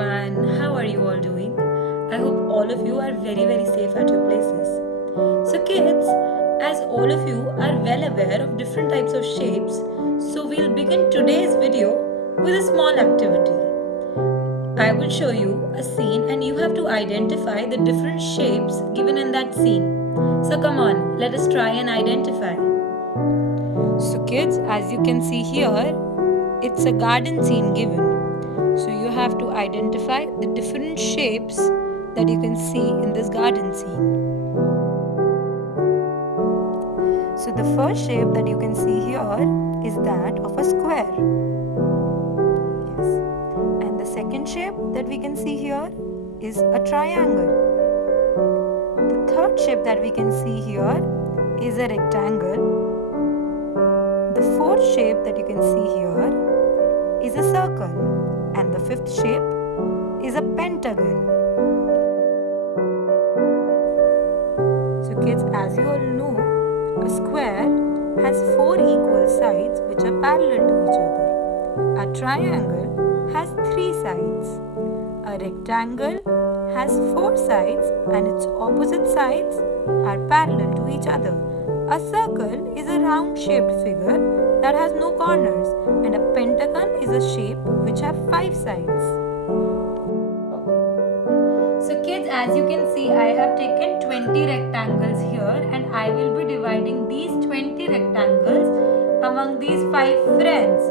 everyone, how are you all doing? I hope all of you are very safe at your places. So kids, as all of you are well aware of different types of shapes, so we'll begin today's video with a small activity. I will show you a scene and you have to identify the different shapes given in that scene. So come on, let us try and identify. So kids, as you can see here, it's a garden scene given. So you have to identify the different shapes that you can see in this garden scene. So the first shape that you can see here is that of a square. Yes. And the second shape that we can see here is a triangle. The third shape that we can see here is a rectangle. The fourth shape that you can see here is a circle. And the fifth shape is a pentagon. So kids, as you all know, a square has 4 equal sides which are parallel to each other. A triangle has 3 sides. A rectangle has 4 sides and its opposite sides are parallel to each other. A circle is a round-shaped figure that has no corners, and a pentagon is a shape which have 5 sides. So kids, as you can see, I have taken 20 rectangles here and I will be dividing these 20 rectangles among these 5 friends.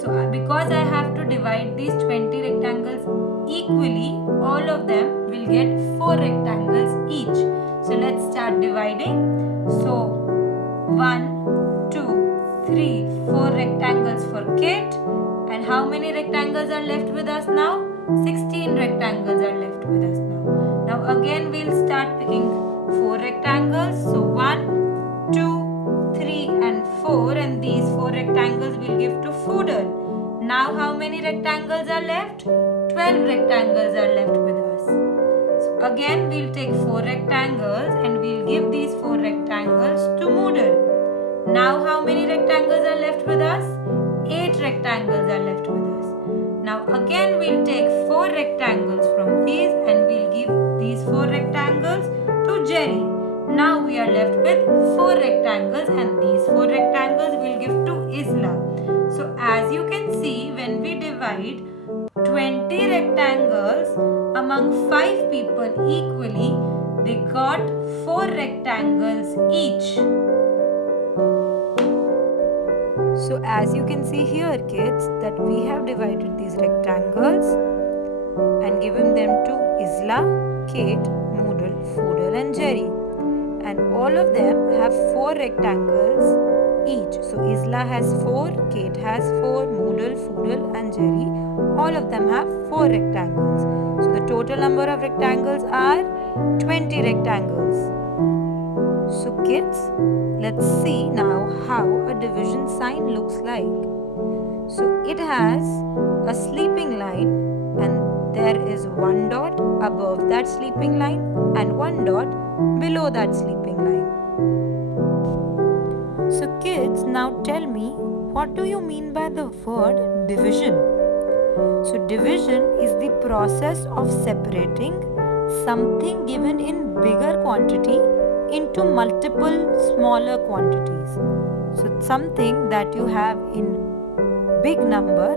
So because I have to divide these 20 rectangles equally, all of them will get 4 rectangles each. So let's start dividing. So 1, 2, 3, 4 rectangles for Kate. And how many rectangles are left with us now? 16 rectangles are left with us now. Now again we'll start picking 4 rectangles. So 1, 2, 3 and 4, and these 4 rectangles will give to Foodle. Now how many rectangles are left? 12 rectangles are left with us. So again we'll take 4 rectangles and we'll give these 4 rectangles to Moodle. Now how many rectangles are left with us? 8 rectangles are left with us. Now again we'll take 4 rectangles from these and we'll give these 4 rectangles to Jerry. Now we are left with 4 rectangles and these 4 rectangles we'll give to Isla. So as you can see, when we divide 20 rectangles among 5 people equally, they got 4 rectangles each. So as you can see here kids, that we have divided these rectangles and given them to Isla, Kate, Moodle, Foodle and Jerry. And all of them have 4 rectangles each. So Isla has 4, Kate has 4, Moodle, Foodle and Jerry. All of them have 4 rectangles. So the total number of rectangles are 20 rectangles. So kids, let's see now how a division sign looks like. So it has a sleeping line and there is 1 dot above that sleeping line and 1 dot below that sleeping line. So kids, now tell me, what do you mean by the word division? So division is the process of separating something given in bigger quantity into multiple smaller quantities. So something that you have in big number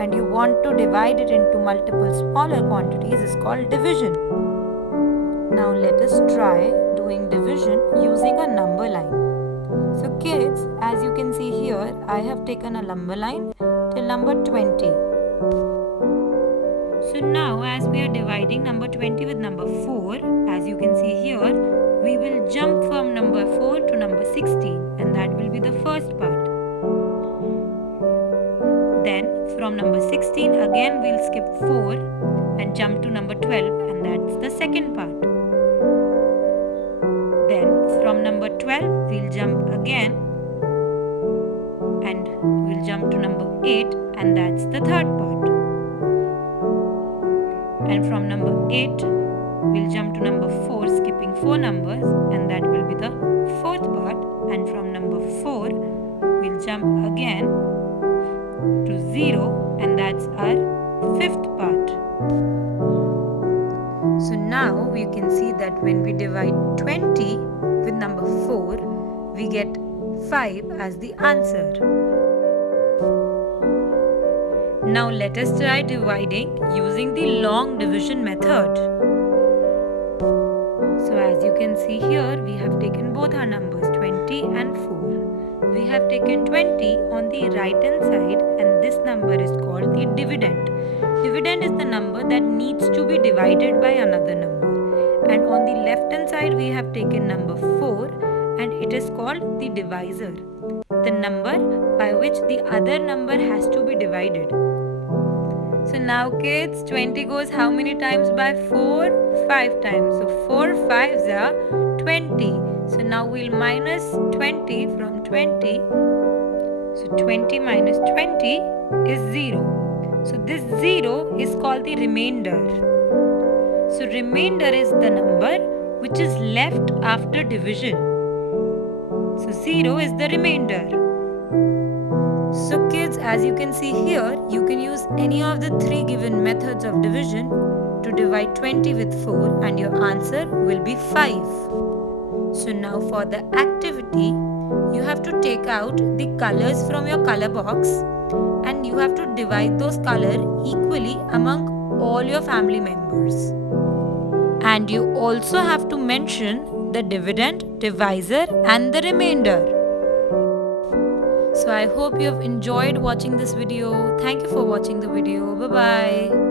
and you want to divide it into multiple smaller quantities is called division. Now let us try doing division using a number line. So kids, as you can see here, I have taken a number line till number 20. So now as we are dividing number 20 with number 4, as you can see here, we will jump from number 4 to number 16 and that will be the first part. Then from number 16 again we'll skip 4 and jump to number 12 and that's the second part. Then from number 12 we'll jump again and we'll jump to number 8 and that's the third part. And from number 8 we'll jump to number 4, skipping 4 numbers and that will be the fourth part. And from number 4 we'll jump again to 0 and that's our fifth part. So now you can see that when we divide 20 with number 4, we get 5 as the answer. Now let us try dividing using the long division method. So as you can see here, we have taken both our numbers 20 and 4. We have taken 20 on the right hand side, and this number is called the dividend. Dividend is the number that needs to be divided by another number. And on the left hand side, we have taken number 4, and it is called the divisor, the number by which the other number has to be divided. So now kids, 20 goes how many times by 4? 5 times. So 4 5s are 20. So now we'll minus 20 from 20. So 20 minus 20 is 0. So this 0 is called the remainder. So remainder is the number which is left after division. So 0 is the remainder. So kids, as you can see here, you can use any of the 3 given methods of division to divide 20 with 4 and your answer will be 5. So now for the activity, you have to take out the colors from your color box and you have to divide those colors equally among all your family members. And you also have to mention the dividend, divisor and the remainder. So I hope you have enjoyed watching this video. Thank you for watching the video. Bye-bye.